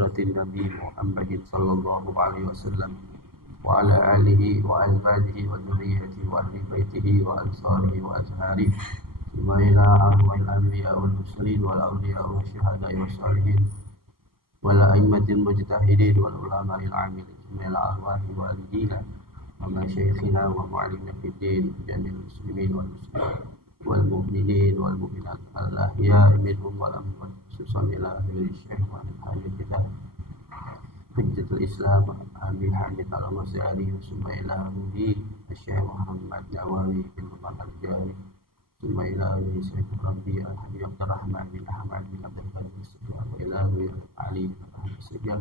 hadratin Nabi Muhammad sallallahu alaihi wasallam wa ala alihi wa azwajihi wa dzurriyyatihi wa ahli baitihi wa ansarihi wa azharihi wa ila arwahil anbiya wal mursalin wal awliya wa syuhada'i was salihin wal a'immatil mujtahidin wal ulama'il 'amilin wa ila arwahi walidina wa masyayikhina wa mu'allimina fid din jamil muslimin wal muslimat wal mu'minin wal mu'minat al ahya'i minhum wal amwat khususan ila ahli syekh wa ahli kitab hujjatul islam Abi Hamid al-Mas'ari summa ila ruhi Syekh Muhammad Nawawi bin Muhammad al-Jari summa ila ruhi Syekh Rabbi al-Habib Abdurrahman bin Ahmad bin Abdul Qadir Istiqlal wa ila ruhi Ali al-Sijal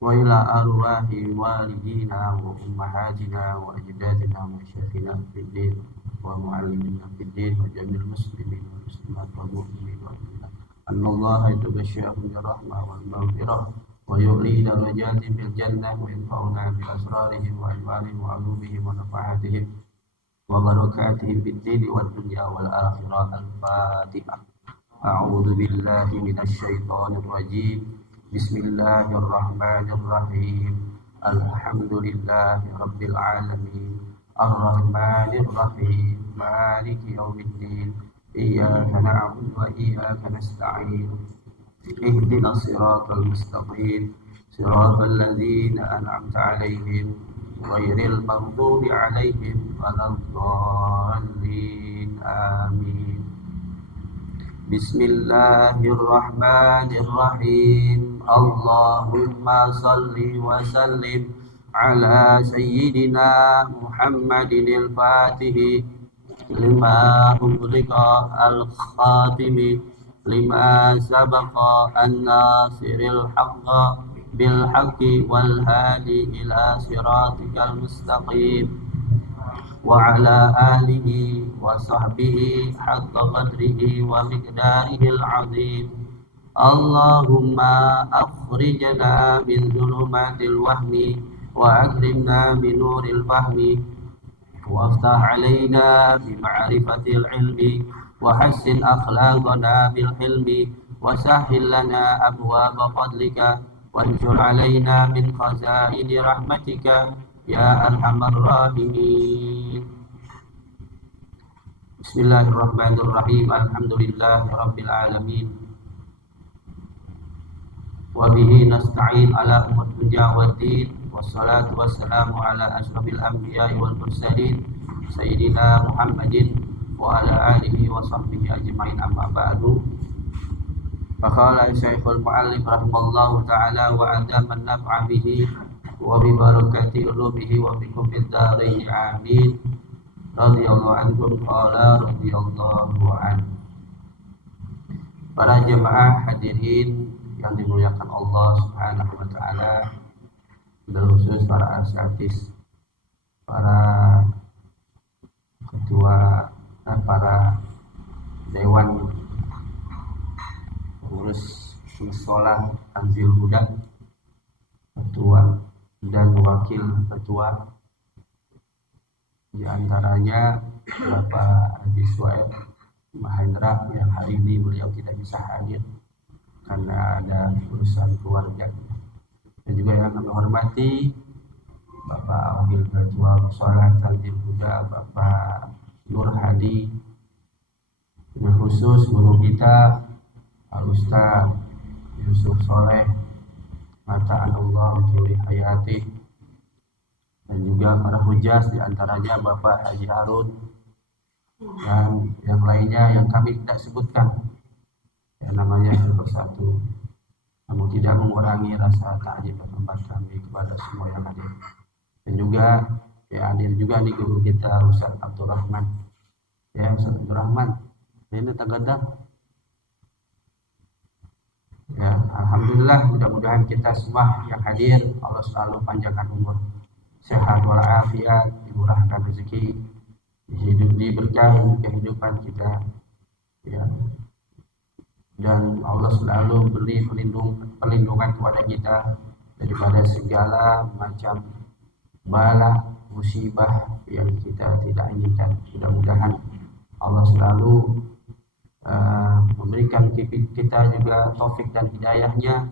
wa ila arwahi walidina wa ummahatina wa ajdadina wa syekhina fid din wa mu'allimina fid din wa jamil muslimin wal muslimat wal mu'minin wal mu'minat annallaha yatabashsharu bi rahmah wal maghfirah wa yu'li darajatin fil jannah wa yanfa'una bi asrarihim wa ilmihim wa 'ulumihim wa nafahatihim wa barakatihim fid din wad dunya wal akhirah. Al-Fatihah. A'udzu billahi minasy syaithanir rajim. Bismillahirrahmanirrahim. Alhamdulillahi rabbil alamin. Ar-Rahmanir Rahim. Maliki yaumiddin. Iyyaka na'budu wa iyyaka nasta'in. Ihdinas siratal mustaqim. Siratal ladzina an'amta 'alaihim ghairil maghdubi 'alaihim waladdallin. Amin. Bismillahirrahmanirrahim. Allahumma salli wa sallim ala sayyidina Muhammadin al-Fatih lima ughliqa al-khatimi lima sabaqa an-nasiril haqqa bil haqqi wal hadi ila siratikal mustaqim wa ala alihi wa sahbihi haqqa qadrihi wa miqdarihil azim. Allahumma akhrijna min dhulumatil wahmi wa akrimna bi nuril fahmi waftah alaina bi ma'rifatil ilmi wa hassin akhlaqana bil hilmi wa sahhil lana abwaaba fadlika wanshur alaina min khazaini rahmatika ya arhamar rahimin. Bismillahirrahmanirrahim. Alhamdulillahirabbil alamin. Wa bihi nasta'in ala umur dunya waddin. Wassalatu wassalamu ala asyrafil anbiya'i wal mursalin sayyidina Muhammadin wa ala alihi wa sahbihi ajma'in, amma ba'du. Faqala Syekhul Mu'allim rahimallahu ta'ala wa adaman naf'a bihi wa bi barakati ulumihi wa bikum fid dharain amin. Radhiyallahu anhum qala radhiyallahu anhu. Para jemaah hadirin yang dimuliakan Allah Subhanahu wa taala, khusus para asyatis, para ketua dan para dewan pengurus musola Tanzil Huda, ketua dan wakil ketua, di antaranya Bapak Haji Suhaib Mahendra yang hari ini beliau tidak bisa hadir karena ada urusan keluarga, dan juga yang kami hormati Bapak Wakil Ketua Musola Tanzil Huda Bapak Nur Hadi, dengan khusus guru kita Al Ustaz Yusuf Soleh Mata'an Allah Tuli Hayati, dan juga para hujjah, di antaranya Bapak Haji Harun dan yang lainnya yang kami tidak sebutkan yang namanya satu-satu, namun tidak mengurangi rasa ta'zim dan hormat kami kepada semua yang hadir. Dan juga yang hadir juga nih guru kita Ustaz Abdurrahman, ya Ustaz Abdurrahman ini tergadang. Ya, alhamdulillah, mudah-mudahan kita semua yang hadir Allah selalu panjangkan umur, sehat walafiat, dimurahkan rezeki, hidup diberkahi kehidupan kita, ya, dan Allah selalu beri perlindungan kepada kita daripada segala macam bala musibah yang kita tidak inginkan. Mudah-mudahan Allah selalu memberikan kita juga taufik dan hidayahnya,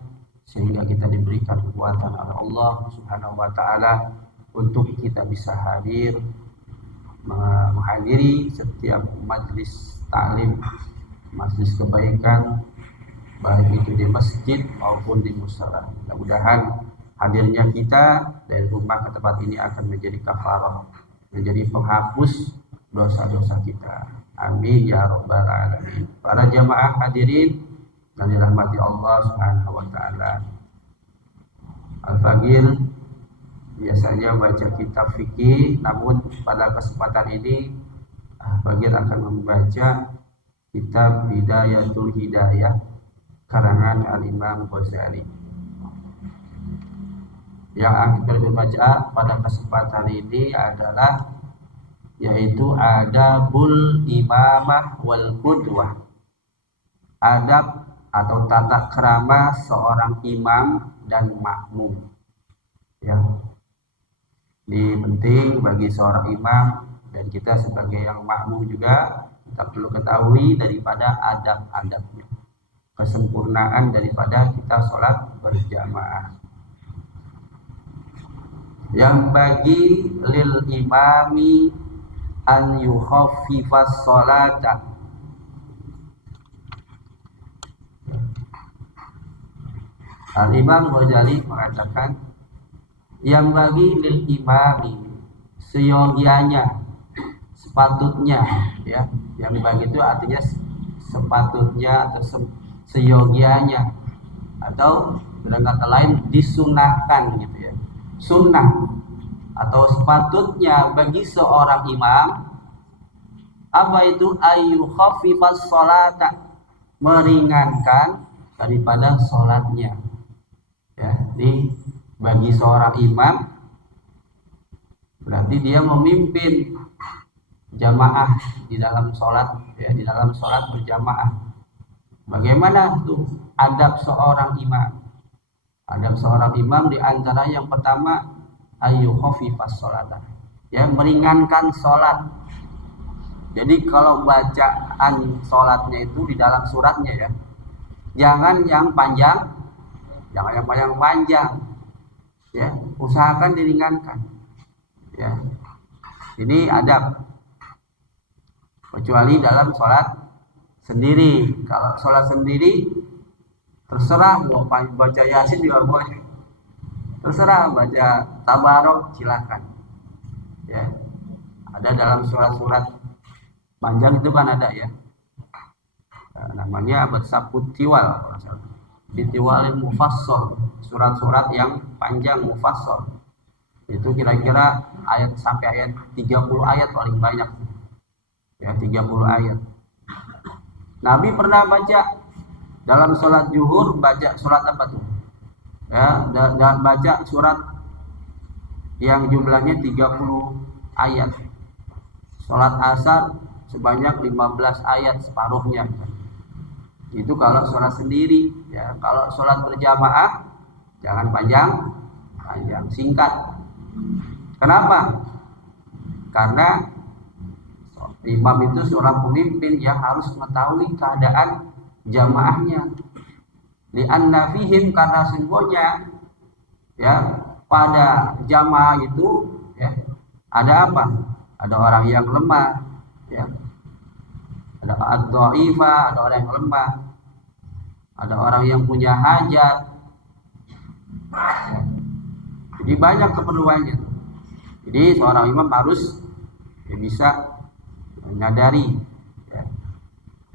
sehingga kita diberikan kekuatan oleh Allah Subhanahu wa taala untuk kita bisa menghadiri setiap majelis taklim, majelis kebaikan, baik itu di masjid maupun di musala. Mudah-mudahan hadirnya kita dari rumah ke tempat ini akan menjadi kafarah, menjadi penghapus dosa-dosa kita. Amin ya rabbal alamin. Para jamaah hadirin yang dirahmati Allah Subhanahu wa taala. Al-Faqir biasanya baca kitab fikih, namun pada kesempatan ini Al-Faqir akan membaca kitab Bidayatul Hidayah karangan Al-Imam Ghazali. Yang akan dibaca pada kesempatan ini adalah yaitu Adabul Imamah wal Qudwah. Adab atau tata krama seorang imam dan makmum. Ya. Ini penting bagi seorang imam dan kita sebagai yang makmum juga kita perlu ketahui daripada adab-adabnya, kesempurnaan daripada kita sholat berjamaah. Yang bagi lil imami an yukhaffifas sholata. Al-Imam Ghazali mengatakan yang bagi lil imami, seyogianya, sepatutnya, ya, yang bagi itu artinya sepatutnya atau seyogianya, atau dengan kata lain disunahkan gitu ya, sunnah atau sepatutnya bagi seorang imam apa itu ayu khafifas sholata, meringankan daripada sholatnya. Ya, jadi bagi seorang imam berarti dia memimpin jamaah di dalam sholat, ya, di dalam sholat berjamaah. Bagaimana tuh adab seorang imam? Adab seorang imam di antara yang pertama ayu khafifas sholata, ya, meringankan sholat. Jadi kalau bacaan sholatnya itu di dalam suratnya ya, jangan yang panjang, jangan yang panjang, ya, usahakan diringankan, ya. Ini adab. Kecuali dalam sholat sendiri. Kalau sholat sendiri terserah mau baca Yasin juga boleh, terserah baca Tabarok silakan, ya. Ada dalam surat-surat panjang itu kan ada ya, namanya bersabut tiwal, ditiwalin mufassal, surat-surat yang panjang mufassal. Itu kira-kira ayat sampai ayat 30 ayat paling banyak. Ya, 30 ayat. Nabi pernah baca dalam sholat zuhur, baca surat apa tuh? Ya, dan baca surat yang jumlahnya 30 ayat. Sholat asar sebanyak 15 ayat, separuhnya. Itu kalau sholat sendiri, ya. Kalau sholat berjamaah jangan panjang, singkat. Kenapa? Karena imam itu seorang pemimpin yang harus mengetahui keadaan jamaahnya. Li'anna fihim, karena sungguhnya ya pada jamaah itu ya ada apa? Ada orang yang lemah, ya. Ada ad-dhaifah, ada orang yang lemah, ada orang yang punya hajat, ya. Jadi banyak keperluannya. Jadi seorang imam harus ya, bisa menyadari, ya,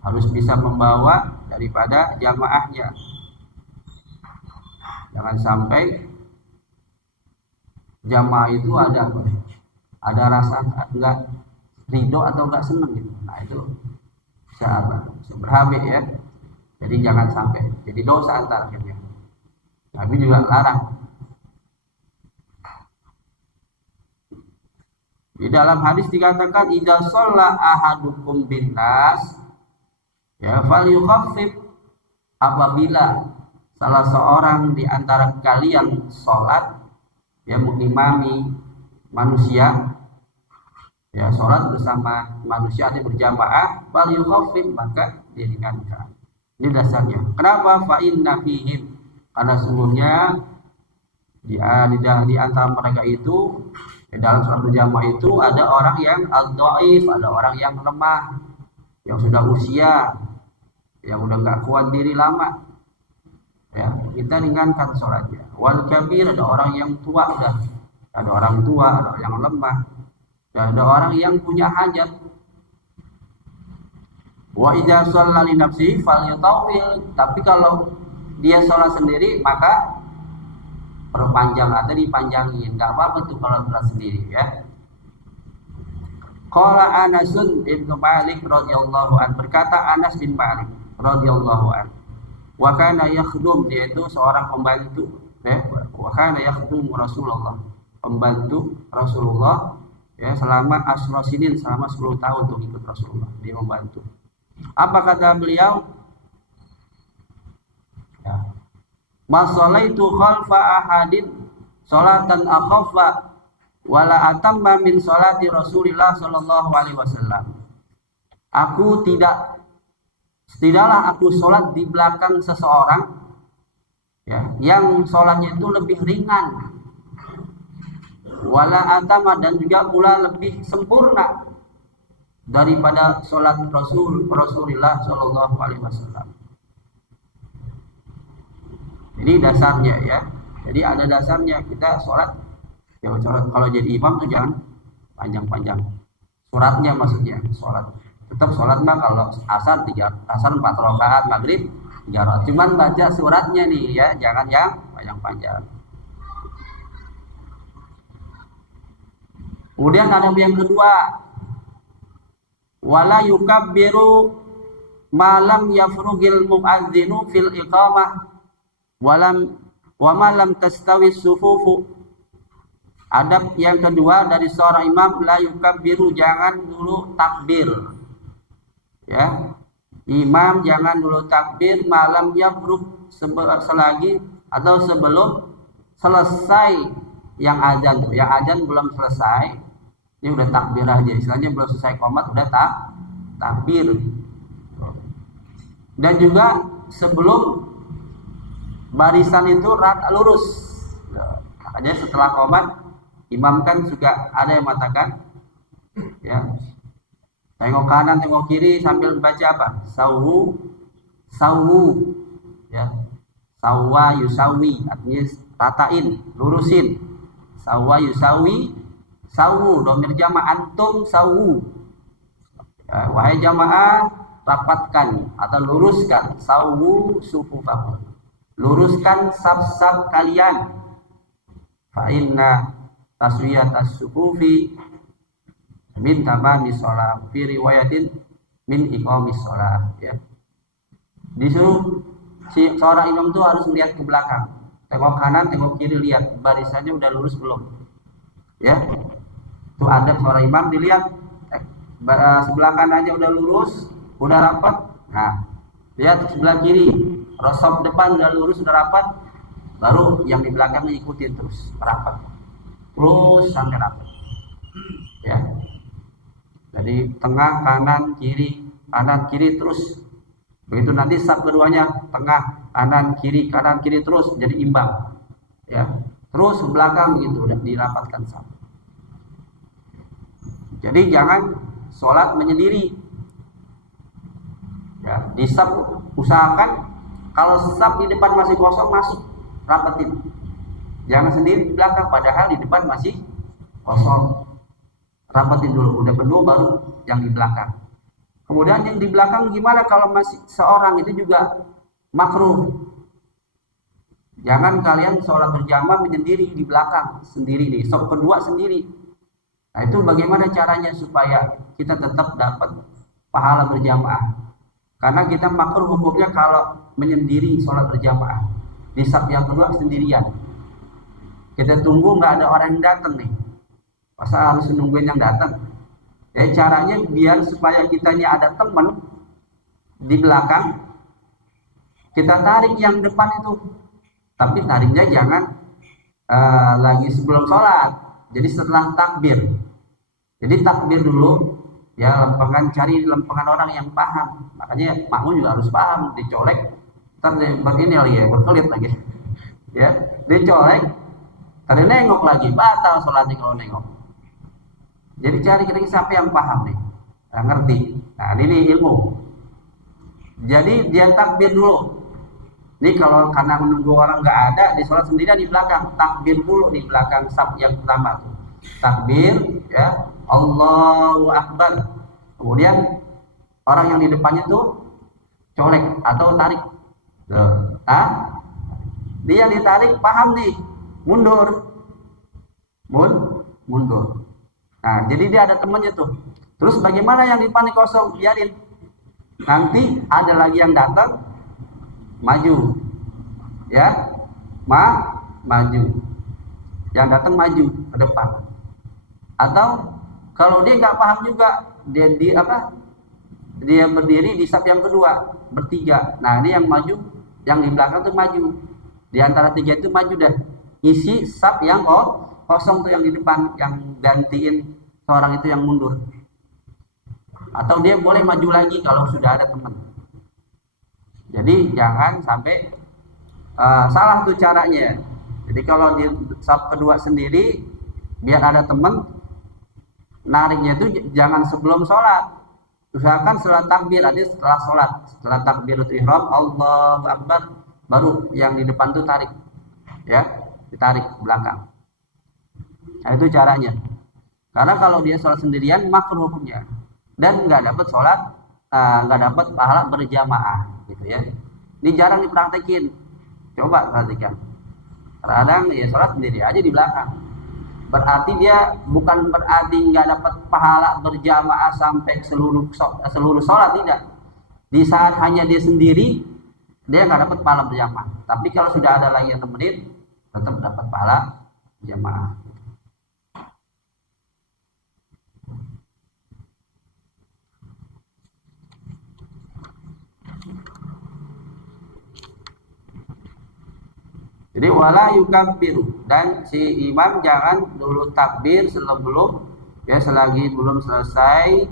harus bisa membawa daripada jamaahnya. Jangan sampai jamaah itu ada rasa enggak ridho atau enggak senang gitu. Nah itu berhabis ya. Jadi jangan sampai jadi dosa antar akhirnya. Nabi juga larang. Di dalam hadis dikatakan idza shalla ahadukum bin nas ya falyukhaffif, apabila salah seorang di antara kalian sholat ya mengimami manusia, ya sholat bersama manusia atau berjamaah, falyukhaffif, maka diringankan. Ini dasarnya. Kenapa? Fa inna fihim, karena sungguhnya di antara mereka itu dalam sholat berjamaah itu ada orang yang al-dhaif, ada orang yang lemah, yang sudah usia, yang udah nggak kuat diri lama, ya kita ringankan sholatnya. Wal kabir, ada orang yang tua, udah ada orang tua, ada orang yang lemah, dan ada orang yang punya hajat. Wa idza shalla li nafsihi falyutawwil, tapi kalau dia sholat sendiri maka perpanjang atau dipanjangin, nggak apa-apa tuh kalau sholat sendiri ya. Qala Anasun ibnu Malik radhiyallahu an, berkata Anas bin Malik radhiyallahu an, wa kana yakhdum, dia itu seorang pembantu ya, wa kana yakhdum Rasulullah, pembantu Rasulullah ya, selama asrosinin, selama 10 tahun untuk ikut Rasulullah, dia membantu. Apa kata beliau? Ya. Masolaitu khalfa ahadin salatan akhaffa wala atamma min salati Rasulillah sallallahu alaihi wasallam. Tidaklah aku sholat di belakang seseorang ya, yang sholatnya itu lebih ringan, wala atama, dan juga pula lebih sempurna daripada sholat Rasulullah Shallallahu Alaihi Wasallam. Jadi dasarnya ya, jadi ada dasarnya kita sholat. Ya, kalau jadi imam tuh jangan panjang-panjang. Suratnya maksudnya sholat. Tetap sholat mah kalau asar 4 rakaat, maghrib 3 rakaat. Cuman baca suratnya nih ya, jangan yang panjang-panjang. Kemudian ada yang kedua, wala yukabbiru malam yafrugil muadzinu fil iqamah wa malam tastawi sufufu. Adab yang kedua dari seorang imam, la yukabbiru, jangan dulu takbir ya, imam jangan dulu takbir malam yafrug, selagi atau sebelum selesai yang azan tuh, yang azan belum selesai, ini udah takbir aja, istilahnya belum selesai qomat udah takbir. Dan juga sebelum barisan itu rata lurus. Makanya setelah qomat, imam kan juga ada yang mengatakan ya, tengok kanan tengok kiri sambil baca apa? Sawu ya. Sawa yusawi, artinya ratain, lurusin. Sawa yusawi, sawu, domir jama' antum sawu ya, wahai jamaah rapatkan atau luruskan, sawu sufufakum, luruskan saf-saf kalian. Fa inna taswiyatas sufufi min tamami sholat, fi riwayatin min iqamis sholat ya. Disuruh seorang imam itu harus melihat ke belakang, tengok kanan tengok kiri, lihat barisannya udah lurus belum ya. Itu adab seorang imam, dilihat sebelah kanannya udah lurus, udah rapat. Nah, lihat sebelah kiri, rosop depan udah lurus, udah rapat, baru yang di belakang ikutin terus rapat, terus sampai rapat ya. Jadi tengah kanan kiri terus, begitu nanti saf keduanya tengah kanan kiri terus, jadi imbang ya, terus ke belakang gitu udah dirapatkan saf. Jadi jangan sholat menyendiri ya, di saf usahakan kalau saf di depan masih kosong, masuk rapetin, jangan sendiri di belakang padahal di depan masih kosong, rapetin dulu, udah penuh baru yang di belakang. Kemudian yang di belakang gimana kalau masih seorang, itu juga makruh. Jangan kalian sholat berjamaah menyendiri di belakang sendiri nih, saf kedua sendiri. Nah itu bagaimana caranya supaya kita tetap dapat pahala berjamaah? Karena kita makruh hukumnya kalau menyendiri sholat berjamaah di saf yang kedua sendirian. Kita tunggu nggak ada orang yang datang nih, masa harus nungguin yang datang? Jadi caranya biar supaya kitanya ada teman di belakang, kita tarik yang depan itu, tapi tariknya jangan lagi sebelum sholat, jadi setelah takbir. Jadi takbir dulu ya, cari lempengan orang yang paham. Makanya makmum juga harus paham, dicolek ntar begini lagi ya, berkelit lagi ya, dicolek, tadi nengok lagi, batal sholatnya kalau nengok. Jadi cari kira-kira siapa yang paham nih, nah, ngerti. Nah ini ilmu. Jadi dia takbir dulu. Ini kalau karena menunggu orang nggak ada, di sholat sendirian di belakang, takbir dulu di belakang saf yang pertama tuh. Takbir, ya, Allahu Akbar. Kemudian orang yang di depannya tuh colek atau tarik. Nah, dia ditarik paham nih, mundur, mundur. Nah, jadi dia ada temannya tuh. Terus bagaimana yang di depan kosong? Biarin. Nanti ada lagi yang datang, maju, ya, maju. Yang datang maju ke depan. Atau kalau dia nggak paham juga, dia berdiri di saf yang kedua, bertiga. Nah ini yang maju, yang di belakang tuh maju. Di antara tiga itu maju dah. Isi saf yang kosong tuh yang di depan, yang gantiin seorang itu yang mundur. Atau dia boleh maju lagi kalau sudah ada teman. Jadi jangan sampai salah tuh caranya. Jadi kalau di saf kedua sendiri, biar ada teman, nariknya itu jangan sebelum sholat. Usahakan setelah takbir, artinya setelah sholat, setelah takbiratul ihram, Allahu Akbar, baru yang di depan tuh tarik, ya, ditarik ke belakang. Nah itu caranya. Karena kalau dia sholat sendirian makruh hukumnya, dan nggak dapat sholat, nggak dapat pahala berjamaah, gitu ya. Ini jarang dipraktekin. Coba perhatikan. Kadang ya sholat sendiri aja di belakang. Berarti dia bukan berarti nggak dapat pahala berjamaah sampai seluruh sholat, tidak. Di saat hanya dia sendiri, dia nggak dapat pahala berjamaah. Tapi kalau sudah ada lagi yang temenin, tetap dapat pahala berjamaah. Jadi wala yukabbiru, dan si imam jangan dulu takbir sebelum, ya, selagi belum selesai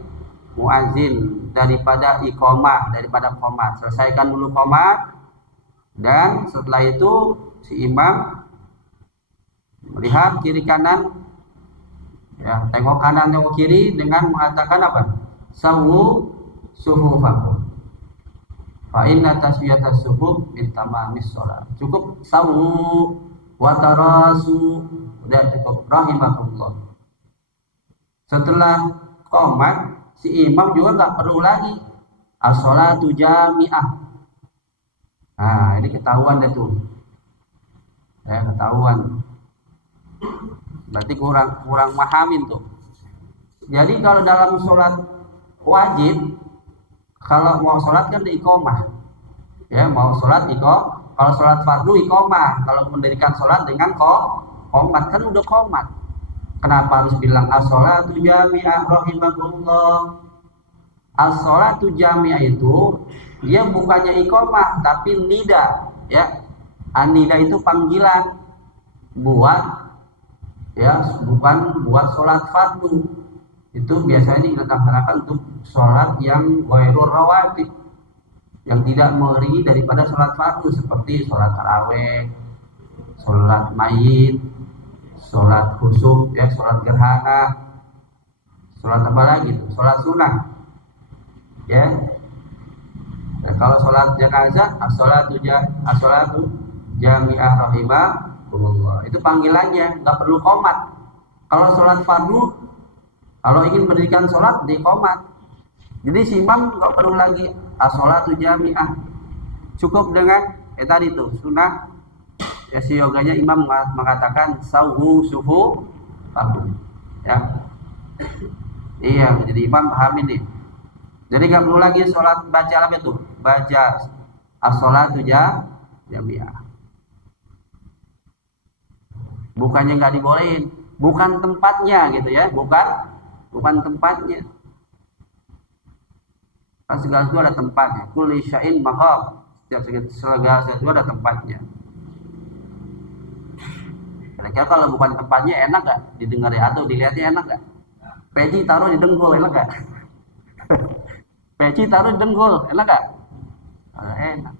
muazin daripada iqamah, daripada qomat. Selesaikan dulu qomat, dan setelah itu si imam melihat kiri kanan, ya, tengok kanan tengok kiri dengan mengatakan apa? Sawu sufufakum. Fa inna taswiyatas suhuf min tamamis shalah. Cukup sawu wa tarasu, udah cukup, rahimakumullah. Setelah qomat, si imam juga nggak perlu lagi as-sholatu jami'ah. Nah ini ketahuan deh tuh, ya, ketahuan. Berarti kurang mahamin tuh. Jadi kalau dalam sholat wajib, kalau mau sholat kan di iqamah, ya, mau sholat kalau sholat fardu iqamah, kalau mendirikan sholat dengan qomat, kan udah qomat. Kenapa harus bilang as-sholatu jami'ah rahimakumullah? As-sholatu jami'ah itu dia bukannya iqamah tapi nida, ya. Nida itu panggilan buat, ya, bukan buat sholat fardu. Itu biasanya dilaksanakan untuk sholat yang ghairur rawatib, yang tidak mengiringi daripada sholat fardu, seperti sholat taraweh, sholat mayit, sholat khusuf, ya, sholat gerhana, sholat apa lagi tuh, sholat sunnah, ya. Dan kalau sholat jenazah, as-sholatu jami'ah rahimahumullah, itu panggilannya, nggak perlu qomat. Kalau sholat fardu, kalau ingin mendirikan sholat di qomat, jadi si imam nggak perlu lagi as-sholatu jami'ah, cukup dengan tadi tuh sunnah, ya, si yoganya imam mengatakan sawu sufu fardu, ya. Iya, jadi imam paham ini. Jadi nggak perlu lagi sholat baca apa tuh, baca as-sholatu jami'ah. Bukannya nggak dibolehin, bukan tempatnya, gitu ya, bukan tempatnya. Kan segala sesuatu ada tempatnya. Kulli syai'in maqam. Segala sesuatu ada tempatnya. Kira-kira kalau bukan tempatnya enak gak didengar atau dilihatnya, enak gak? Peci taruh di dengkul, enak gak? Peci taruh di dengkul, enak gak? Enak.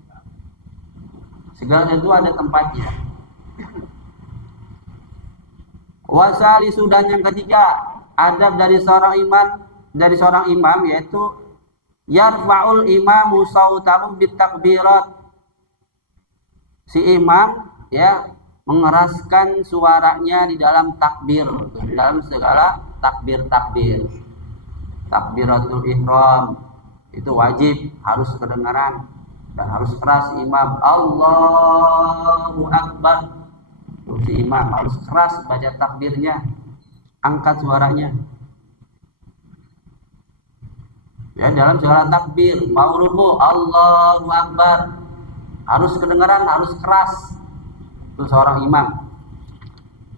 Segala sesuatu ada tempatnya. Wasalisu, dan yang ketiga, adab dari seorang imam yaitu yarfa'ul imamu sautahu bitakbirat. Si imam ya mengeraskan suaranya di dalam takbir, di dalam segala takbir. Takbiratul ihram itu wajib, harus kedengaran dan harus keras imam. Allahu akbar. Si imam harus keras baca takbirnya, angkat suaranya. Ya, dalam segala takbir, mau ruku, Allahu akbar, harus kedengaran, harus keras. Itu seorang imam.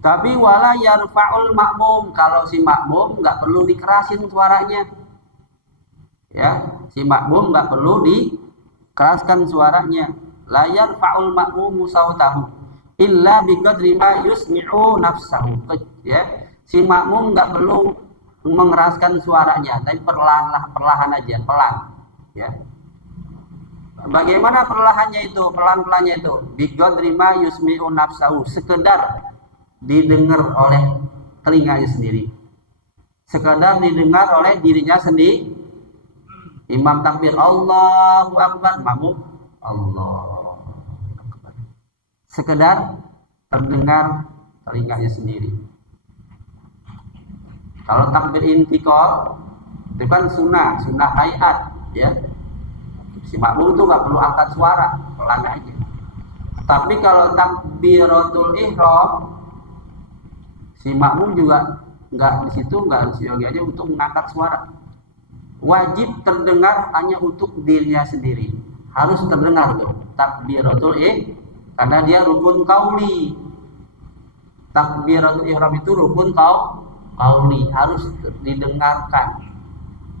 Tapi wala yarfa'ul makmum, kalau si makmum nggak perlu dikerasin suaranya. Ya, si makmum nggak perlu dikeraskan suaranya. La yarfa'ul makmumu sautahu illa biqadri ma yusmi'u nafsahu. Ya, si makmum nggak perlu mengeraskan suaranya, tapi perlahan aja, pelan. Ya. Bagaimana perlahannya itu, pelan-pelannya itu? Biqadri ma yusmi'u nafsahu, sekedar didengar oleh telinganya sendiri, sekedar didengar oleh dirinya sendiri. Imam takbir Allahu akbar, makmum Allah, sekedar terdengar telinganya sendiri. Kalau takbir intikal itu kan sunnah hayat, ya. Si makmum itu nggak perlu angkat suara, pelan aja. Tapi kalau takbiratul ihram, si makmum juga nggak di situ, nggak harus yogi aja untuk mengangkat suara. Wajib terdengar hanya untuk dirinya sendiri, harus terdengar tuh takbiratul ihram, karena dia rukun qauli. Takbiratul ihram itu rukun qauli, harus didengarkan.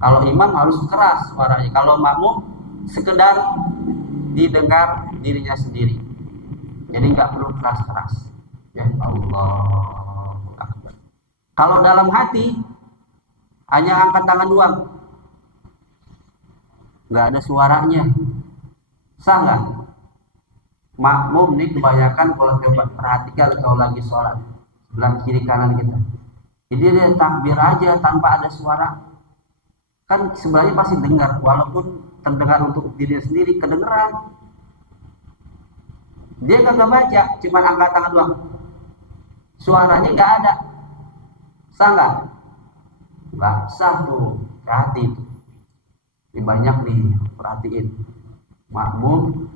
Kalau imam harus keras suaranya, kalau makmum sekedar didengar dirinya sendiri, jadi nggak perlu keras-keras. Ya, Allahu akbar. Kalau dalam hati hanya angkat tangan doang, nggak ada suaranya, sah nggak? Makmum nih kebanyakan kalau coba perhatikan kalau lagi sholat sebelah kiri kanan kita, jadi dia takbir aja tanpa ada suara, kan sebenarnya pasti dengar, walaupun terdengar untuk dirinya sendiri, kedengeran. Dia kagak baca, cuma angkat tangan doang, suaranya nggak ada, sah nggak? Nggak sah tuh, hati itu. Banyak nih perhatiin makmum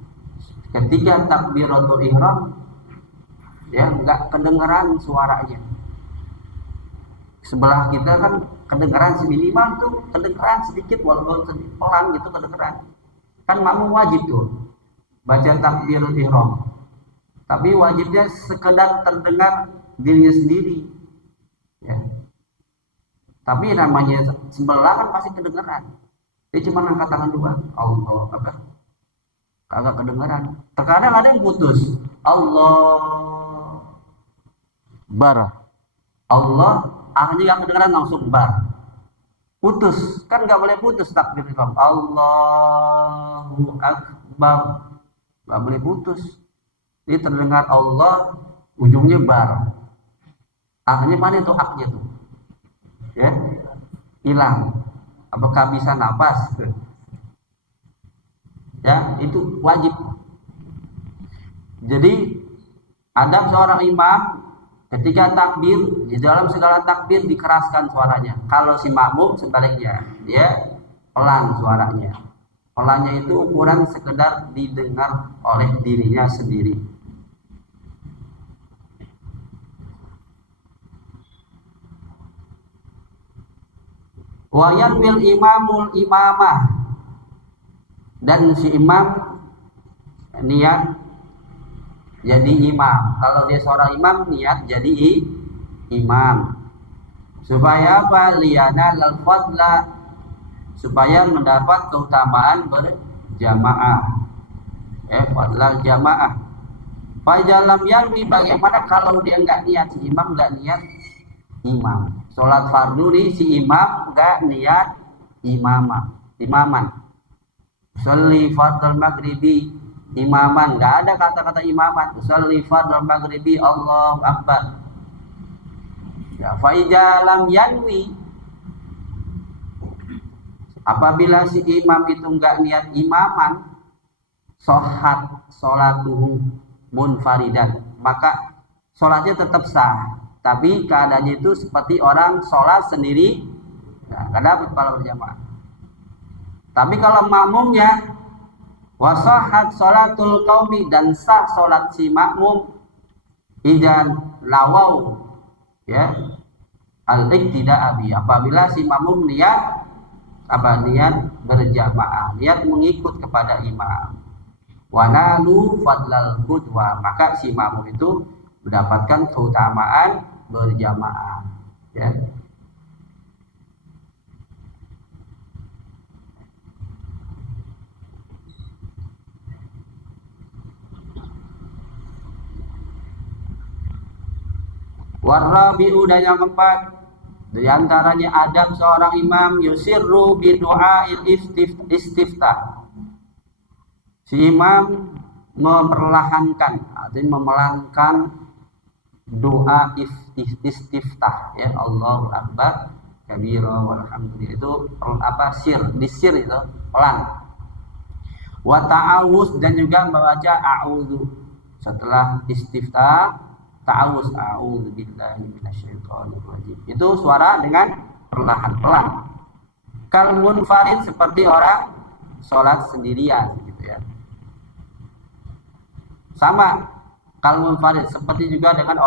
ketika takbiratul ihram, ya nggak kedengeran suaranya. Sebelah kita kan kedengeran, minimal tuh kedengeran sedikit, walaupun pelan gitu kedengeran. Kan makmum wajib tuh baca takbiratul ihram, tapi wajibnya sekedar terdengar dirinya sendiri, ya. Tapi namanya sebelah kan pasti kedengeran, dia cuma angkat tangan doang, Allah kagak kedengeran. Terkadang ada yang putus, Allah akhirnya nggak kedengeran, langsung putus. Kan nggak boleh putus takbir ihram, Allahu akbar, nggak boleh putus. Jadi terdengar Allah, ujungnya akhirnya mana itu aknya tuh, ya hilang. Apakah bisa nafas? Ya, itu wajib. Jadi adab seorang imam ketika takbir, di dalam segala takbir dikeraskan suaranya. Kalau si makmum sebaliknya, dia pelan suaranya. Pelannya itu ukuran sekedar didengar oleh dirinya sendiri. Wa yanwil imamul imamah, dan si imam niat jadi imam. Kalau dia seorang imam, niat jadi imam. Supaya apa? Liyana lal fadla, supaya mendapat keutamaan berjamaah. Fadlal jamaah. Fajalam yarwi, bagaimana kalau dia nggak niat, si imam nggak niat imam. Sholat fardu nih, si imam nggak niat imaman. Sholli fardal maghribi, imaman, nggak ada kata-kata imaman. Usalli fardhu maghribi Allahu akbar. Ya, fa lam yanwi, apabila si imam itu nggak niat imaman, sohat sholatuhu munfaridan, maka sholatnya tetap sah, tapi keadaannya itu seperti orang sholat sendiri, nggak dapat pahala berjamaah. Tapi kalau makmumnya wasahat sholatul qaumi, dan sah sholat si makmum, idan lawau, ya, al-iqtida'a bi, apabila si makmum niat berjamaah, niat mengikut kepada imam, wanalu fadlal qudwa, maka si makmum itu mendapatkan keutamaan berjamaah, ya. Warabi'u, dan yang keempat, di antaranya adab seorang imam, yusirru bi du'ail istiftah. Si imam memperlahankan, artinya memelankan doa istiftah, ya, Allahu akbar kabira walhamdulillah, itu disir itu pelan. Wa ta'awuz, dan juga membaca a'udzu setelah istiftah. Ta'awuz, a'udzu billahi minasyaitonir rajim, itu suara dengan perlahan-pelan. Kal munfarid, seperti orang sholat sendirian, gitu ya. Sama, kal munfarid, seperti juga dengan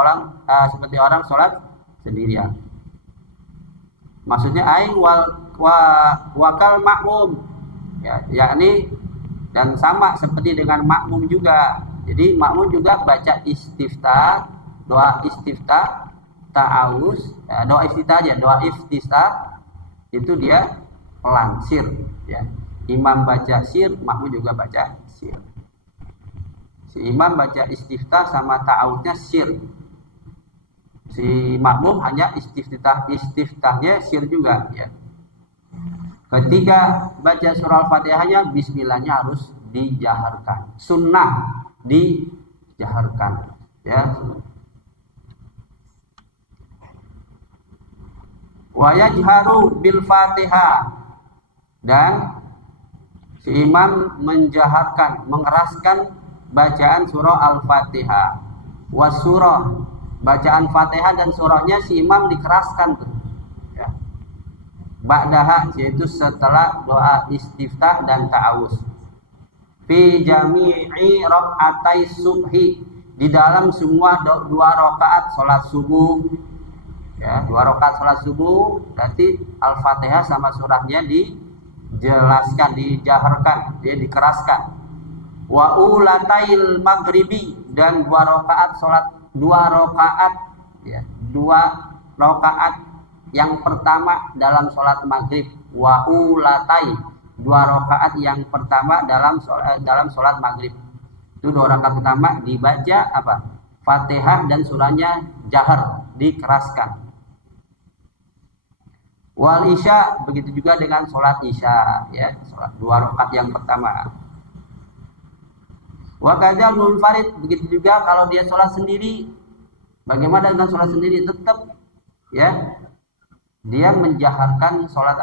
seperti orang sholat sendirian. Maksudnya ain wakal makmum, ya, yakni, dan sama seperti dengan makmum juga. Jadi makmum juga baca istiftah, doa istiftah, ta'awuz, ya, doa istiftah aja, doa istiftah itu dia pelan, sir, ya. Imam baca sir, makmum juga baca sir. Si imam baca istiftah sama ta'awuznya sir, si makmum hanya istiftahnya sir juga, ya. Ketika baca surah Al-Fatihahnya, bismillahnya harus dijaharkan, sunnah dijaharkan, ya. Wa yajharu bil Fatihah, dan si imam menjaharkan, mengeraskan bacaan surah Al-Fatihah. Was surah, bacaan Fatihah dan surahnya si imam dikeraskan tuh, ya. Ba'daha, yaitu setelah doa istiftah dan ta'awuz. Fi jami'i rak'atai subhi, di dalam semua 2 rakaat salat subuh, ya, 2 rakaat salat subuh, berarti Al-Fatihah sama surahnya dijelaskan, dijaharkan, ya, dikeraskan. Wa ulatail maghribi, dan 2 rakaat salat 2 rakaat, ya, 2 rakaat yang pertama dalam salat maghrib. Wa ulatai, 2 rakaat yang pertama dalam salat maghrib. Itu 2 rakaat pertama dibaca Fatihah dan surahnya jahar, dikeraskan. Wal isya, begitu juga dengan sholat isya, ya, sholat 2 rakaat yang pertama. Wa kadzal munfarid, begitu juga kalau dia sholat sendiri. Bagaimana dengan sholat sendiri? Tetap, ya, dia menjaharkan sholat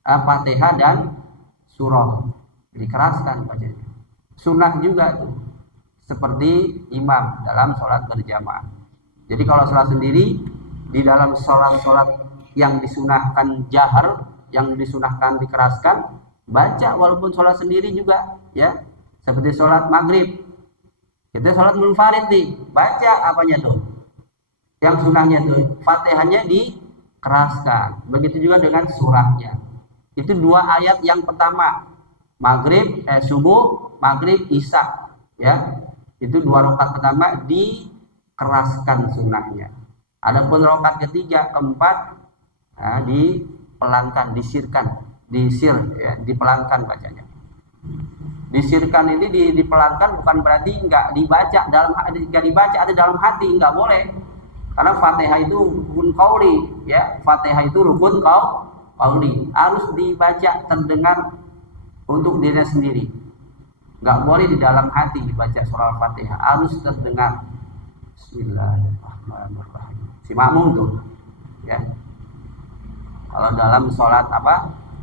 Fatihah dan surah, dikeraskan bacanya. Sunnah juga itu, seperti imam dalam sholat berjamaah. Jadi kalau sholat sendiri, di dalam sholat yang disunahkan jahar, yang disunahkan dikeraskan, baca walaupun sholat sendiri juga, ya. Seperti sholat maghrib, kita sholat munfarid nih, baca apanya tuh, yang sunahnya tuh, Fatihahnya dikeraskan. Begitu juga dengan surahnya. Itu 2 ayat yang pertama, subuh, maghrib, isya, ya. Itu 2 rakaat pertama dikeraskan sunahnya. Adapun rakaat ketiga, keempat, dipelankan, disir, ya, dipelankan bacanya. Disirkan ini dipelankan bukan berarti nggak dibaca atau dalam hati, nggak boleh, karena Fatihah itu rukun qauli, ya. Fatihah itu rukun qauli, harus dibaca terdengar untuk dirinya sendiri. nggak boleh di dalam hati dibaca surah Al-Fatihah, harus terdengar. Bismillahirrahmanirrahim. Si makmum tuh, ya. Kalau dalam sholat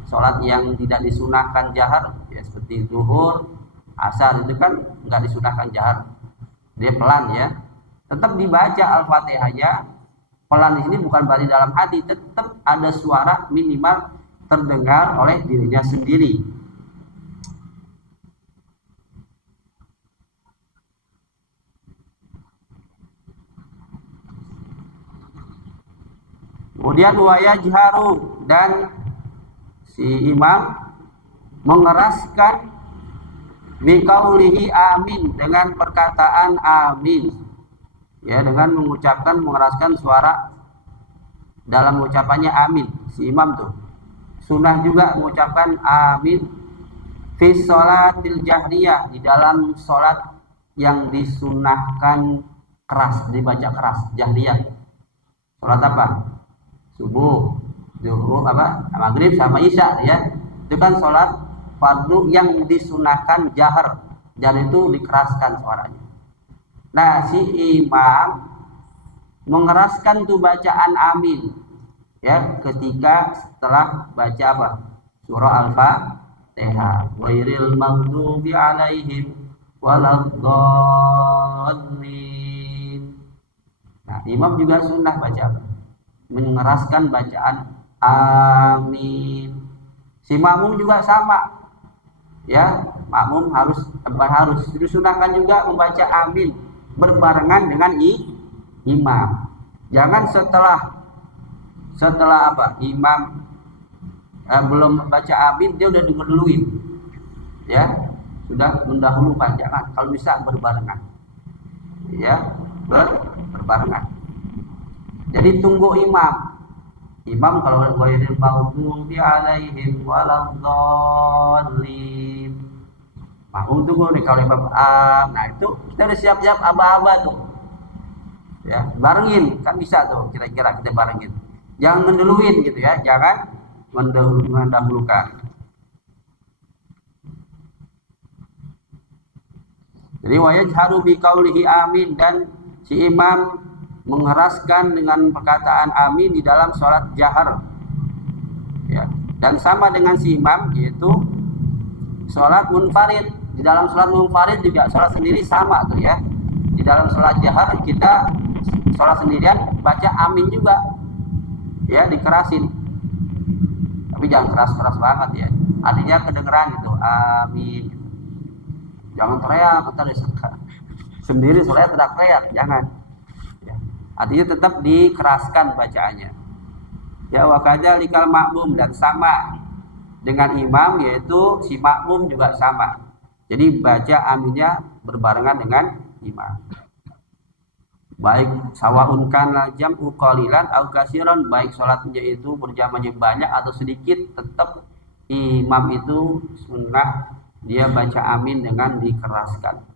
sholat yang tidak disunahkan jahar, ya seperti zuhur, asar itu kan nggak disunahkan jahar, dia pelan ya. Tetap dibaca Al-Fatihahnya pelan di sini bukan berarti dalam hati, tetap ada suara minimal terdengar oleh dirinya sendiri. Kemudian wayajharu, dan si imam mengeraskan biqaulihi amin, dengan perkataan amin, ya, dengan mengeraskan suara dalam ucapannya amin. Si imam tuh sunnah juga mengucapkan amin fi sholatil jahriyah, di dalam sholat yang disunahkan keras, dibaca keras, jahriyah. Sholat apa? Subuh, zuhur, maghrib sama isya, ya. Itu kan sholat fardu yang disunahkan jahar, dan itu dikeraskan suaranya. Nah, si imam mengeraskan tuh bacaan amin, ya, ketika setelah baca apa? Surah Al-Fatihah. Ghairil maghdubi alaihim waladdallin. Nah, imam juga sunnah baca apa? Mengeraskan bacaan amin. Si makmum juga sama, ya. Makmum harus disunahkan juga membaca amin berbarengan dengan imam. Jangan setelah imam belum baca amin dia udah duluin, ya, sudah mendahulukan. Jangan, kalau bisa berbarengan, ya, berbarengan. Jadi tunggu imam kalau ghairil maghdubi alaihim waladdallin, makmum tunggu nih. Kalau imam nah itu kita udah siap-siap aba-aba tuh, ya, barengin kan bisa tuh, kira-kira kita barengin, jangan menduluin gitu, ya, jangan mendahulukan. Jadi wayajharu biqaulihi amin, dan si imam mengeraskan dengan perkataan amin di dalam sholat jahar, ya. Dan sama dengan si imam, yaitu sholat munfarid. Di dalam sholat munfarid juga sholat sendiri sama tuh, ya. Di dalam sholat jahar kita sholat sendirian baca amin juga, ya, dikerasin, tapi jangan keras-keras banget, ya. Artinya kedengeran gitu, amin. Jangan teriak, sendiri sholat teriak-teriak, jangan. Artinya tetap dikeraskan bacaannya. Ya, wa kadzalikal makmum, dan sama dengan imam, yaitu si makmum juga sama. Jadi baca aminnya berbarengan dengan imam. Baik sawaun kana jam'u qalilan au katsiran, baik salatnya itu berjamaahnya banyak atau sedikit, tetap imam itu sunnah dia baca amin dengan dikeraskan.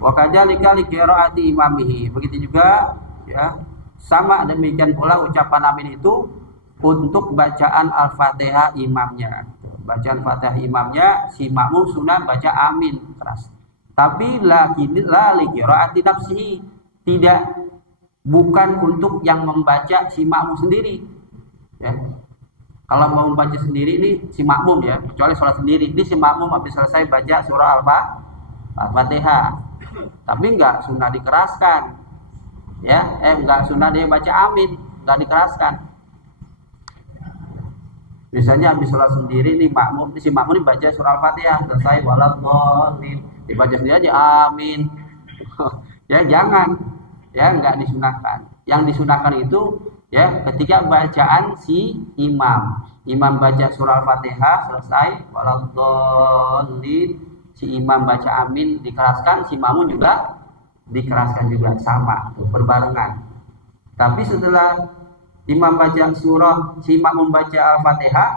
Wa kadzalika li qiraati imamihi, begitu juga, ya, sama demikian pula ucapan amin itu untuk bacaan Al-Fatihah imamnya. Bacaan Fatihah imamnya si makmum sunnah baca amin keras. Tapi la li qiraati nafsihi, tidak, bukan untuk yang membaca si makmum sendiri, ya. Kalau mau membaca sendiri ini si makmum, ya, kecuali sholat sendiri, ini si makmum habis selesai baca surah Al-Fatihah, tapi enggak sunnah dikeraskan, ya, enggak sunnah dia baca amin, enggak dikeraskan. Misalnya habis sholat sendiri nih si makmum ini baca surah Al-Fatihah, selesai waladdallin, dibaca sendiri aja amin. Ya, jangan, ya, enggak disunahkan. Yang disunahkan itu, ya, ketika bacaan si imam baca surah Al-Fatihah selesai waladdallin, si imam baca amin dikeraskan, si makmum juga dikeraskan juga, sama, berbarengan. Tapi setelah imam baca surah, si makmum baca Al-Fatihah,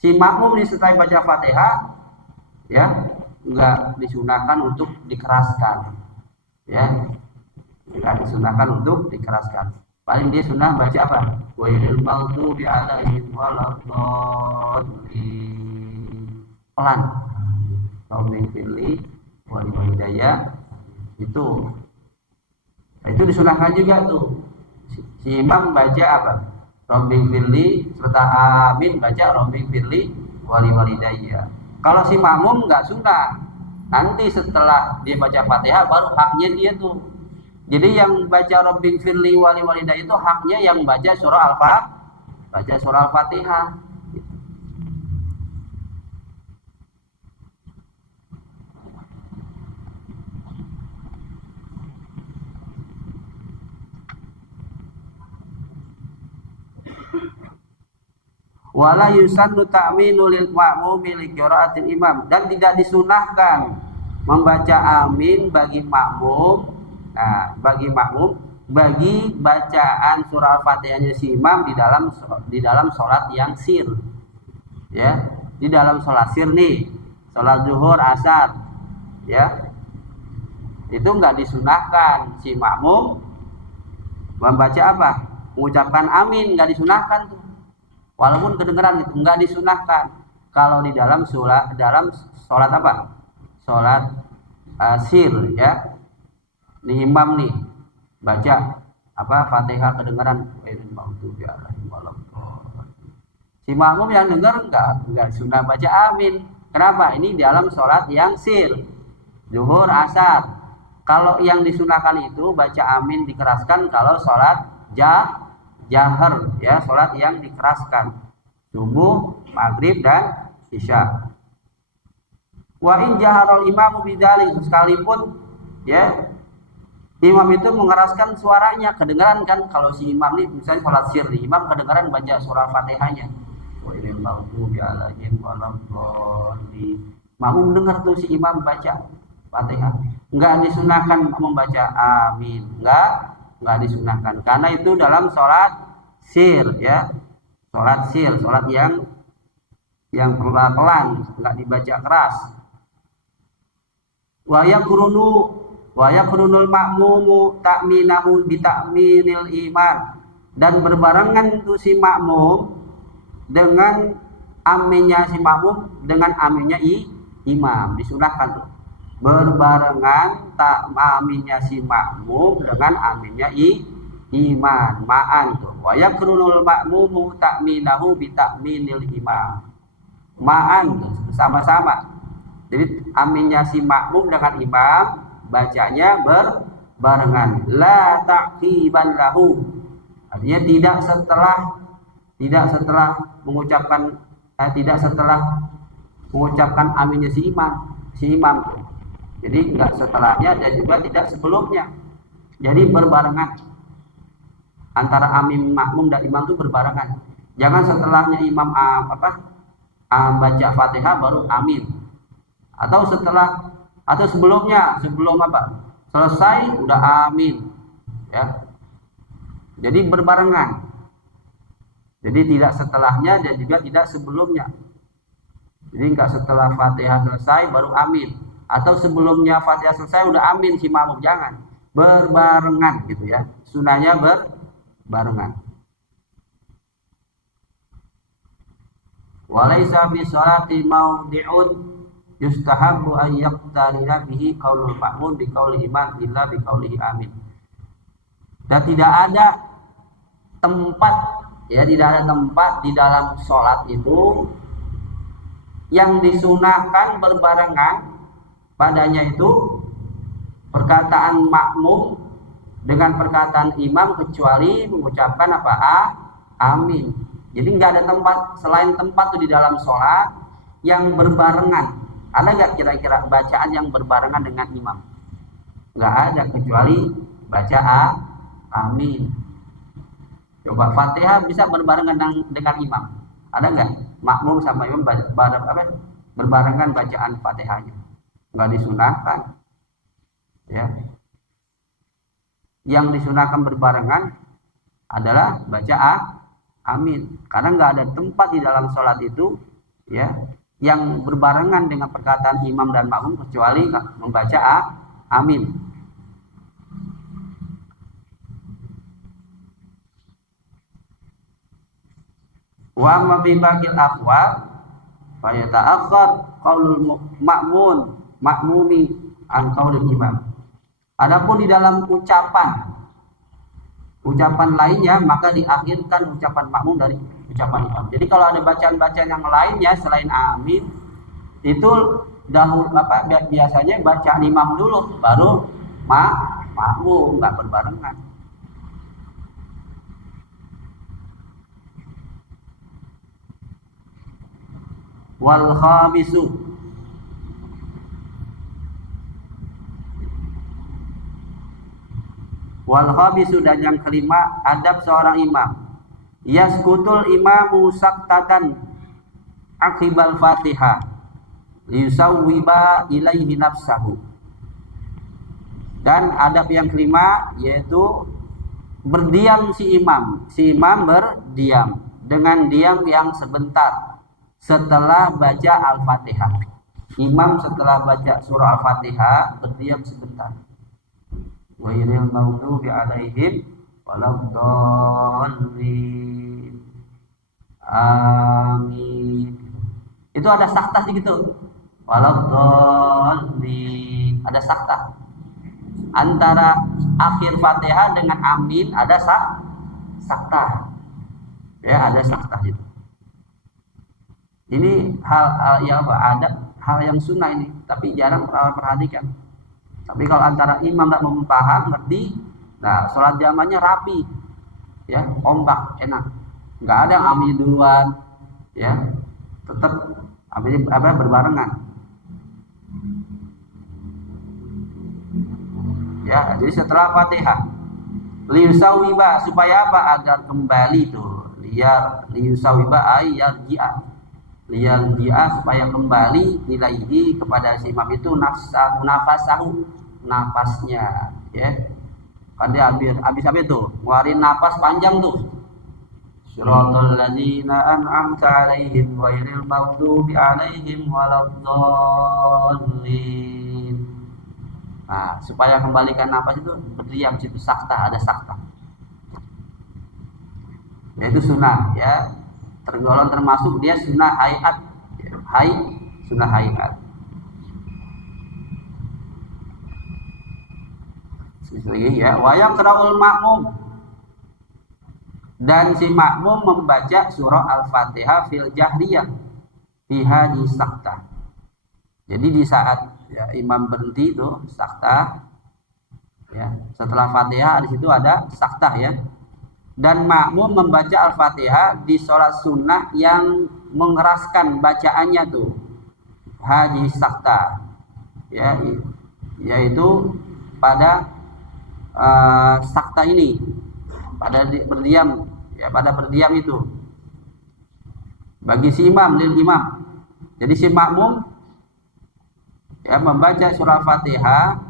si makmum ini setelah baca Al-Fatihah, ya, nggak disunahkan untuk dikeraskan, ya, nggak disunahkan untuk dikeraskan. Paling dia sunnah baca apa? Wailul maghdubi alaihim waladdallin, pelan. Rabbi firli wal hidayah itu. Nah, itu disunahkan juga tuh. Si imam baca apa? Rabbi firli serta amin baca Rabbi firli wali walidayya. Kalau si makmum nggak sunnah, nanti setelah dia baca Fatihah baru haknya dia tuh. Jadi yang baca Rabbi firli wali walidayya itu haknya yang baca surah Al-Fatihah. Wala yusannu ta'minu lil ma'mumi li qiraatil imam, dan tidak disunahkan membaca amin bagi makmum. Nah, bagi makmum bagi bacaan surah Al-Fatihahnya si imam di dalam sholat yang sir. Ya, di dalam sholat sir nih, sholat zuhur, asar, ya. Itu enggak disunahkan si makmum membaca apa? Mengucapkan amin, enggak disunahkan tuh. Walaupun kedengeran itu enggak disunahkan. Kalau di dalam sholat apa? Sholat sir, ya. Nih imam nih baca apa Fatihah kedengeran, si makmum yang dengar enggak sunnah baca amin. Kenapa? Ini dalam sholat yang sir, zuhur, asar. Kalau yang disunahkan itu baca amin dikeraskan kalau sholat jahar, ya, sholat yang dikeraskan, subuh, maghrib, dan isya. Wa in jaharul imamu bidzalik, sekalipun, ya, imam itu mengeraskan suaranya, kedengaran kan. Kalau si imam nih misalnya sholat sir, imam kedengaran baca surah Fatihahnya, wa ilal maghdubi alaihim waladdallin, makmum dengar tuh si imam baca Fatihah, enggak disunahkan membaca amin, enggak disunahkan, karena itu dalam sholat sir, ya, sholat sir, sholat yang pelan-pelan, enggak dibaca keras. Wa yakrunul makmumu ta'minahu bi ta'minil iman, dan berbarengan itu si makmum dengan aminnya si makmum dengan aminnya imam, disunahkan tuh. Berbarengan aminnya si makmum dengan aminnya iman, ma'an tuh. Wa yakrunul makmumu ta'minahu bi ta'minil imam, ma'an tuh, sama-sama. Jadi aminnya si makmum dengan imam bacanya berbarengan. La ta'qiban lahu, artinya tidak setelah mengucapkan aminnya si imam tuh. Jadi enggak setelahnya dan juga tidak sebelumnya. Jadi berbarengan antara amin makmum dan imam itu berbarengan. Jangan setelahnya imam baca Fatihah baru amin, atau sebelumnya, sebelum selesai udah amin, ya. Jadi berbarengan. Jadi tidak setelahnya dan juga tidak sebelumnya. Jadi enggak setelah Fatihah selesai baru amin, atau sebelumnya Fatihah selesai udah amin si makmum, jangan. Berbarengan gitu, ya. Sunahnya berbarengan. Walaysa fi sholati mawdi'un yustahabbu an yaqtarina bihi qaulul ma'mum bi qauli imam illa bi qaulihi amin. Dan tidak ada tempat di dalam sholat itu yang disunahkan berbarengan padanya itu perkataan makmum dengan perkataan imam kecuali mengucapkan amin. Jadi nggak ada tempat selain tempat tuh di dalam sholat yang berbarengan. Ada nggak kira-kira bacaan yang berbarengan dengan imam? Nggak ada, kecuali baca amin. Coba Fatihah bisa berbarengan dengan imam. Ada nggak makmum sama imam berbarengan bacaan Fatihahnya? Nggak disunahkan, ya. Yang disunahkan berbarengan adalah baca amin, karena nggak ada tempat di dalam sholat itu, ya, yang berbarengan dengan perkataan imam dan makmum kecuali membaca amin. Wa ma fi baqil aqwal fa yata'akhkhar qaulul ma'mumi an qaulil imam. Adapun di dalam ucapan lainnya maka diakhirkan ucapan makmum dari ucapan imam. Jadi kalau ada bacaan-bacaan yang lainnya selain amin itu dahulu biasanya bacaan imam dulu baru makmum, nggak berbarengan. Wal khamisu dan yang kelima adab seorang imam. Yaskutul imamu saktatan akibal fatihah liyusawwiba ilaihi nafsahu. Dan adab yang kelima yaitu berdiam si imam. Si imam berdiam dengan diam yang sebentar setelah baca Al-Fatihah. Imam setelah baca surah Al-Fatihah berdiam sebentar. Ghairil maghdubi alaihim waladdallin. Amin. Itu ada saktah gitu. Waladdallin. Ada saktah. Antara akhir Fatihah dengan amin ada saktah. Ya, ada saktah itu. Ini hal yang ada hal yang sunnah ini, tapi jarang perhatikan. Tapi kalau antara imam tak paham, ngerti, nah sholat jamaahnya rapi, ya, kompak, enak. Nggak ada yang amin duluan, ya, tetap berbarengan. Ya, jadi setelah Fatihah, liyusawiba supaya apa? Agar kembali tuh, liyusawiba liyarji'a supaya kembali ilaihi kepada si imam itu nafasahu napasnya, ya kan dia habis apa itu ngeluarin napas panjang tuh, siratal ladzina an'amta 'alaihim ghairil maghdubi 'alaihim waladdallin. Nah, supaya kembalikan napas itu berdiam situ saktah, ada saktah, yaitu sunnah, ya, tergolong termasuk dia sunnah hayat, sunnah hayat. Lagi ya, wayang qira'ul makmum dan si makmum membaca surah Al-Fatihah fil jahriyah fiha di saktah. Jadi di saat ya, imam berhenti itu saktah, ya, setelah Fatihah di situ ada saktah, ya. Dan makmum membaca Al-Fatihah di sholat sunnah yang mengeraskan bacaannya tuh haji saktah, ya, yaitu pada saktah ini, pada berdiam, ya, pada berdiam itu bagi si imam, lil imam. Jadi si makmum, ya, membaca surah Fatihah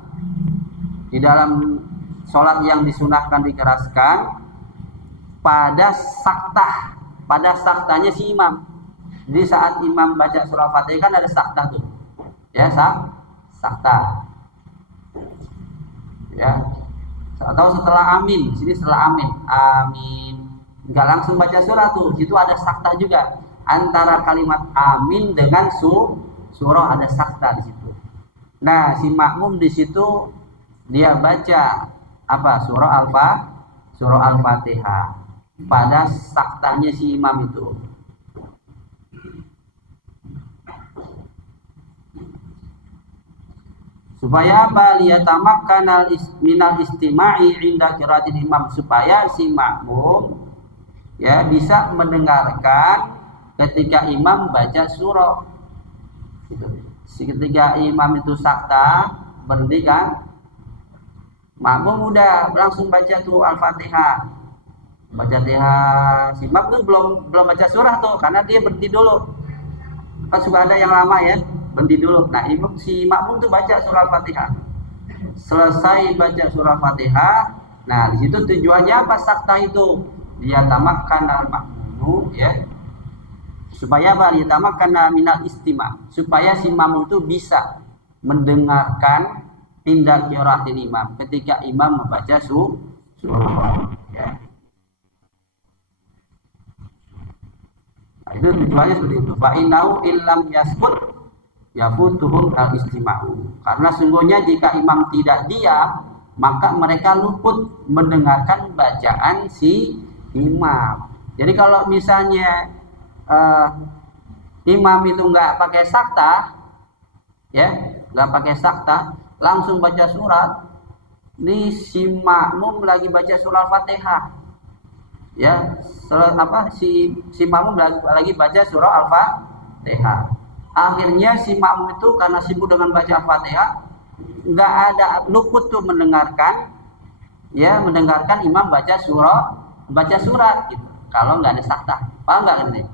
di dalam sholat yang disunahkan dikeraskan pada saktahnya si imam. Jadi saat imam baca surah Fatihah kan ada saktah tuh, ya, saktah, ya, atau setelah amin, sini setelah amin, nggak langsung baca surah tuh, situ ada saktah juga antara kalimat amin dengan surah, ada saktah di situ. Nah, si makmum di situ dia baca apa? Surah Al-Fatihah pada saktahnya si imam itu. Supaya apa? Liyatamakkanal minal istima'i inda qiraatil imam, supaya si makmum, ya, bisa mendengarkan ketika imam baca surah. Gitu. Ketika imam itu saktah berhenti kan, makmum udah langsung baca tuh Al-Fatihah. Baca si makmum belum baca surah tuh karena dia berhenti dulu. Kan suka ada yang lama, ya, berhenti dulu. Nah, si makmum tuh baca surah Al-Fatihah. Selesai baca surah Al-Fatihah, nah di situ tujuannya apa saktah itu? Dia tamakkan al-makmum, ya, Supaya karena minal istima, supaya si makmum itu bisa mendengarkan inda qiraatil imam ketika imam membaca surah. Ya. Nah, itu tujuannya seperti itu. Fa innahu illam yaskut yafutuhum al-istima'u. Karena sungguhnya jika imam tidak diam, maka mereka luput mendengarkan bacaan si imam. Jadi kalau misalnya imam itu nggak pakai sakta, ya, nggak pakai sakta, langsung baca surat, ini si makmum lagi baca surah Al-Fatihah, ya, si makmum lagi baca surah Al-Fatihah. Akhirnya si makmum itu karena sibuk dengan baca Al-Fatihah, nggak ada luput tuh mendengarkan imam baca surat gitu. Kalau nggak ada sakta, paham nggak ini?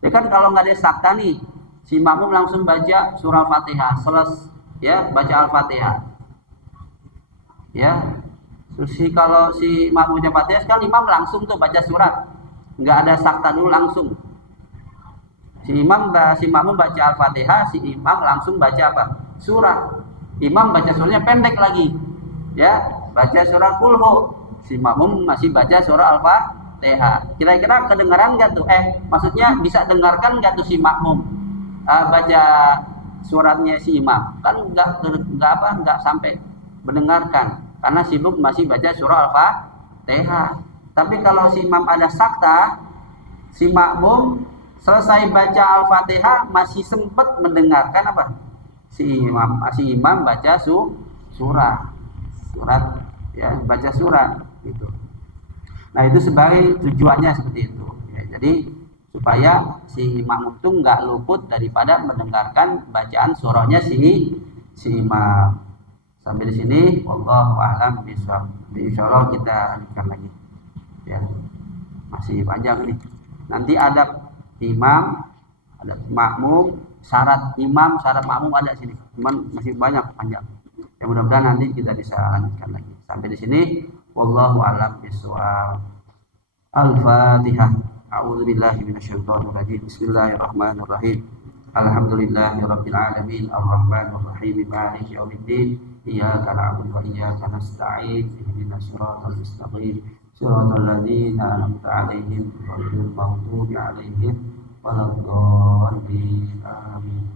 Ya kan kalau nggak ada sakta nih, si makmum langsung baca surah Al-Fatihah, baca Al-Fatihah. Ya, terus kalau si makmum baca Fatihah, kan imam langsung tuh baca surat, nggak ada sakta dulu langsung. Si makmum baca Al-Fatihah, si imam langsung baca apa? Surah. Imam baca surahnya pendek lagi, ya, baca surah Qul. Si makmum masih baca surah Al-Fatihah. Kira-kira kedengaran nggak tuh? Maksudnya bisa dengarkan nggak tuh si makmum baca suratnya si imam? Kan nggak sampai mendengarkan karena sibuk masih baca surah Al-Fatihah. Tapi kalau si imam ada sakta, si makmum selesai baca Al-Fatihah masih sempat mendengarkan apa? Si imam baca surat, ya, baca surat gitu. Nah, itu sebagai tujuannya seperti itu. Ya, jadi supaya si makmum itu nggak luput daripada mendengarkan bacaan surahnya si imam. Sampai di sini, wallahu a'lam bishawab. Insyaallah kita lanjutkan lagi. Ya, masih panjang nih. Nanti ada imam, ada makmum, syarat imam, syarat makmum ada sini. Cuman masih banyak panjang. Ya, mudah-mudahan nanti kita bisa lanjutkan lagi. Sampai di sini, wallahu a'lam bishawab. Al-Fatihah. A'udzubillahi minasyaitonir rajim. Bismillahirrahmanirrahim. Alhamdulillahirabbil alamin, arrahmanir rahim, maliki yaumiddin. Iyyaka na'budu wa iyyaka nasta'in. Ihdinas siratal mustaqim. Siratal ladzina an'amta 'alaihim ghairil maghdubi 'alaihim waladdallin. Amin.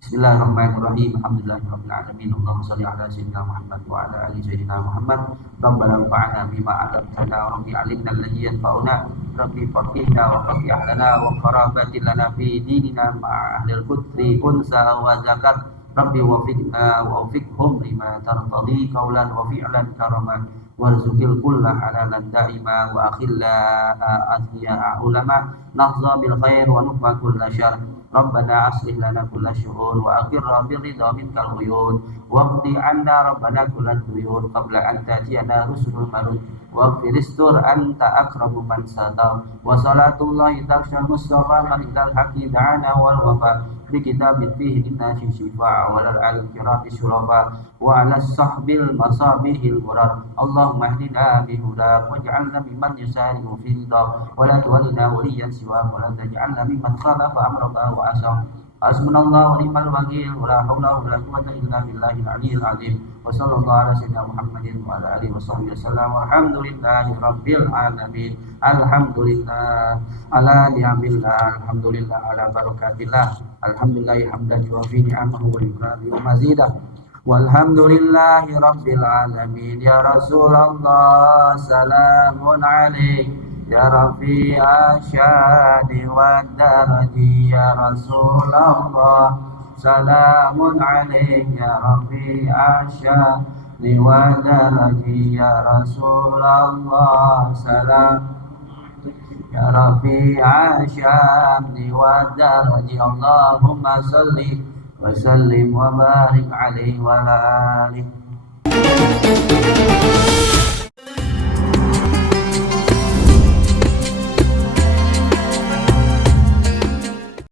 Bismillahirrahmanirrahim. Alhamdulillahirabbil alamin. Allahumma shalli ala sayyidina Muhammad wa ala ali sayyidina Muhammad. Rabbana anfa'na bima 'allamtana wa rabbi 'allimna alladhi yanfa'una. Rabbi faqihna wa faqih lana wa qarabatin lana fi dinina ma'a ahlil qudri unsa wa zakat. Rabbi wafiqna wa wafiqhum lima tartadi qawlan wa fi'lan karaman warzuqil kulla halalan da'ima wa akhilla athiya ulama nahza bil khair wa nukma kulla syar. Rabbana aslih lana kulla syu'un wa akhirra birridha minkal uyun waqdi anna rabbana kulla duyun qabla an ta'tiyana rusulul marud waghfir istur anta akramu man satar wa salatullahi tarshal mustafa man ilal haqi da'ana wal wafa بكتاب فيه إنا شفاء ولا الكرام الشرفاء وعلى الصحب المصابيح الغرر. اللهم اهدنا بهداك واجعلنا ممن يسارع في رضاك ولا تولنا وليا سواك ولا تجعلنا ممن خالف أمرك وعصاك. Hasbunallahu wa ni'mal wakil wa la haula wa la quwwata illa billahil aliyyil azim. Wa sallallahu ala sayyidina Muhammadin wa ala alihi washabbihi wasallam. Walhamdulillahi rabbil alamin. Alhamdulillah ala ni'amillah. Alhamdulillah ala barakatillah. Alhamdulillahi hamdan yuwafi ni'amahu wa yukafi wa mazidah. Walhamdulillahi rabbil alamin. Ya Rasulullah salamun alaik. Ya Rafi asyadi wa daraji. Ya Rasulullah salamun alaik. Ya Rafi asyadi wa daraji. Ya Rasulullah salam. Ya Rafi asyadi wa daraji. Allahumma salli wa sallim wa barik alaihi wa ala alihi.